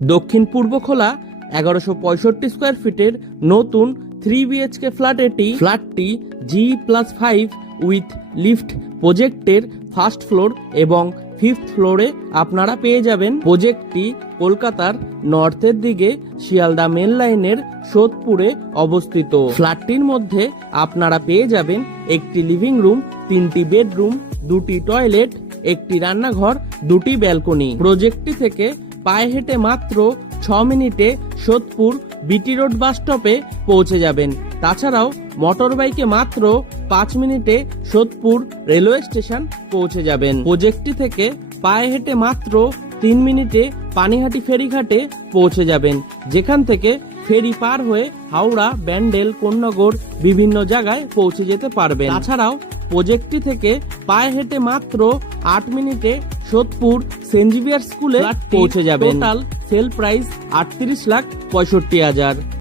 দক্ষিণ পূর্ব খোলা 1165 স্কোয়ার ফিটের নতুন 3 বিএইচকে ফ্ল্যাটটি G+5 উইথ লিফট প্রজেক্টের ফার্স্ট ফ্লোর এবং ফিফথ ফ্লোরে আপনারা পেয়ে যাবেন। প্রজেক্টটি কলকাতার নর্থের দিকে শিয়ালদা মেন লাইনের সোদপুরে অবস্থিত। ফ্ল্যাটটির মধ্যে আপনারা পেয়ে যাবেন একটি লিভিং রুম, 3টি বেডরুম, 2টি টয়লেট, একটি রান্নাঘর, 2টি ব্যালকনি। প্রজেক্টটি থেকে পায়ে হেঁটে মাত্র 6 মিনিটে সোদপুর বিটি রোড বাস স্টপে পৌঁছে যাবেন। তাছাড়াও মোটর বাইকে মাত্র 5 মিনিটে সোদপুর রেলওয়ে স্টেশন পৌঁছে যাবেন। প্রজেক্টটি থেকে পায়ে হেঁটে মাত্র 3 মিনিটে পানিহাটি ফেরিঘাটে পৌঁছে যাবেন, যেখান থেকে ফেরি পার হয়ে হাওড়া, ব্যান্ডেল, কোন্নগর বিভিন্ন জায়গায় পৌঁছে যেতে পারবেন। তাছাড়াও প্রজেক্টটি থেকে পায়ে হেঁটে মাত্র 8 মিনিটে সোদপুর সেন্ট জেভিয়ার স্কুলে পৌঁছে যাবেন। Total sell price 38,65,000।